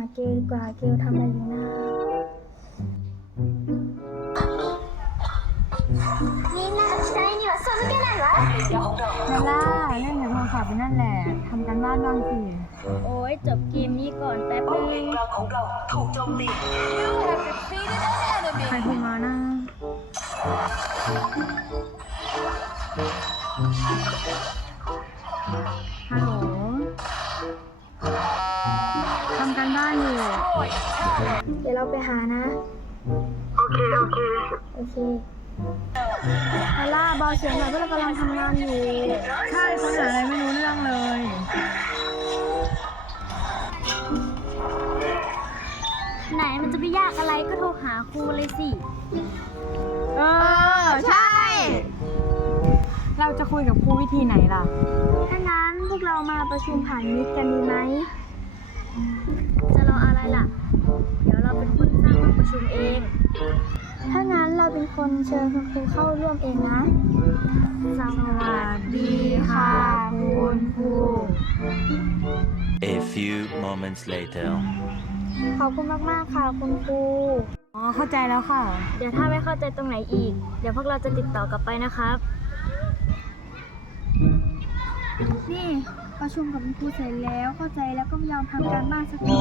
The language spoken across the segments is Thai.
าเกลดีกว่าเกลทำอะไรอยู่นะ みんなの期待には背けないわ นาล่าเล่นในโทรศัพท์ไปนั่นแหละทำกันบ้านบ้างสิ โอ้ยจบเกมนี้ก่อนแป๊บ ป้อม นึ เล ง นกลางของเราถูกโจมตี ใครโทรมานะฮัลโหล ทำกันบ้านอยู่ เดี๋ยวเราไปหานะ โอเค โอเค โอเคฮาร่าเบาเสียงหน่อยเพราะเรากำลังทำงานอยู่ ใช่เขาหาอะไรไม่รู้เรื่องเลย ไหนมันจะไปยากอะไรก็โทรหาครูเลยสิ เออ ใช่ เราจะคุยกับครูวิธีไหนล่ะ ถ้างั้นพวกเรามาประชุมผ่านมิตกันดีไหมจะรออะไร ล่ะ เดี๋ยวเราเป็นคนสร้างห้องประชุมเอง ถ้างั้นเราเป็นคนเชิญคุณครูเข้าร่วมเองนะ สวัสดีค่ะคุณครู A few moments later. ขอบคุณมาก ๆ ค่ะคุณครู อ๋อ เข้าใจแล้วค่ะ เดี๋ยวถ้าไม่เข้าใจตรงไหนอีก เดี๋ยวพวกเราจะติดต่อกลับไปนะครับ นี่ประชุมกับคุณครูเสร็จแล้วเข้าใจแล้วก็ไม่ยอมทำการบ้านสักที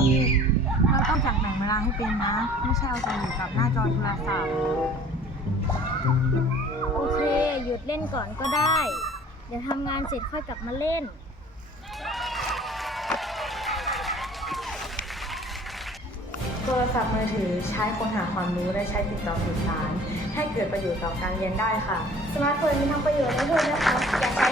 เราต้องจัดแบ่งเวลาให้เป็นนะ ไม่ใช่เอาแต่อยู่กับหน้าจอโทรศัพท์ โอเค หยุดเล่นก่อนก็ได้ เดี๋ยวทำงานเสร็จค่อยกลับมาเล่น โทรศัพท์มือถือใช้ค้นหาความรู้และใช้ติดต่อสื่อสาร ให้เกิดประโยชน์ต่อการเรียนได้ค่ะ สมาร์ทโฟนมีทั้งประโยชน์และโทษนะครับอย่าใช้